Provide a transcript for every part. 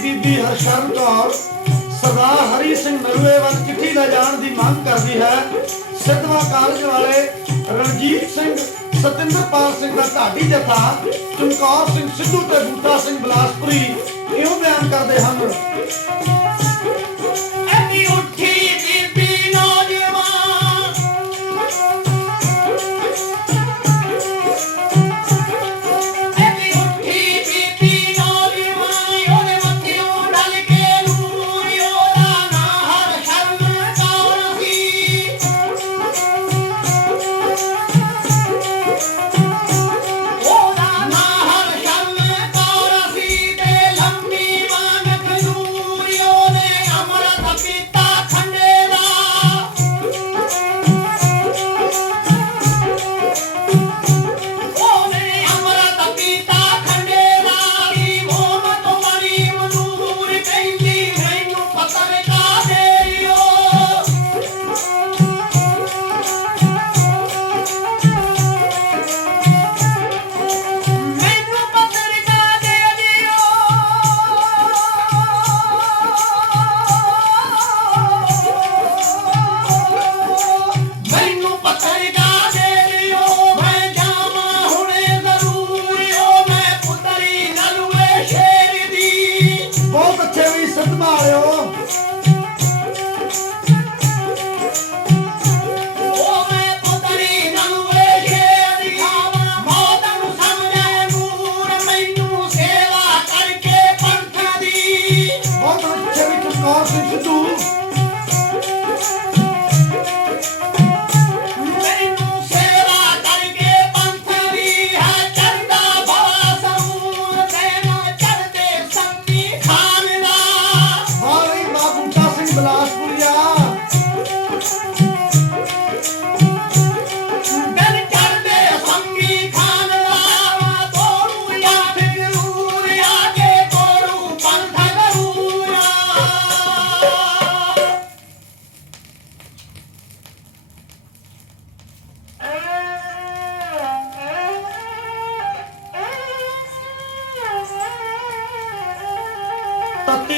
ਬੀਬੀ ਹਰਸ਼ਰਨ ਕੌਰ ਸਰਦਾਰ ਹਰੀ ਸਿੰਘ ਨਰੂਏ ਵੱਲ ਚਿੱਠੀ ਲੈ ਜਾਣ ਦੀ ਮੰਗ ਕਰਦੀ ਹੈ। ਸਿੱਧਵਾ ਕਾਲਜ ਵਾਲੇ ਰਣਜੀਤ ਸਿੰਘ, ਸਤਿੰਦਰਪਾਲ ਸਿੰਘ ਦਾ ਢਾਡੀ ਜਥਾ, ਚਮਕੌਰ ਸਿੰਘ ਸਿੱਧੂ ਤੇ ਬੂਟਾ ਸਿੰਘ ਬਲਾਸਪੁਰੀ, ਇਹੋ ਬਿਆਨ ਕਰਦੇ ਹਨ।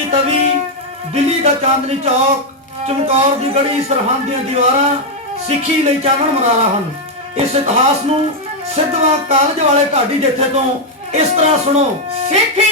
ਤਵੀ, ਦਿੱਲੀ ਦਾ ਚਾਂਦਨੀ ਚੌਕ, ਚਮਕੌਰ ਦੀ ਗੜੀ, ਸਰਹੰਦ ਦੀਆਂ ਦੀਵਾਰਾਂ, ਸਿੱਖੀ ਲਈ ਚਾਨਣ ਮਰਾਰਾ ਹਨ। ਇਸ ਇਤਿਹਾਸ ਨੂੰ ਸਿੱਧਵਾਂ ਕਾਲਜ ਵਾਲੇ ਢਾਡੀ ਜਥੇ ਤੋਂ ਇਸ ਤਰ੍ਹਾਂ ਸੁਣੋ। ਸਿੱਖੀ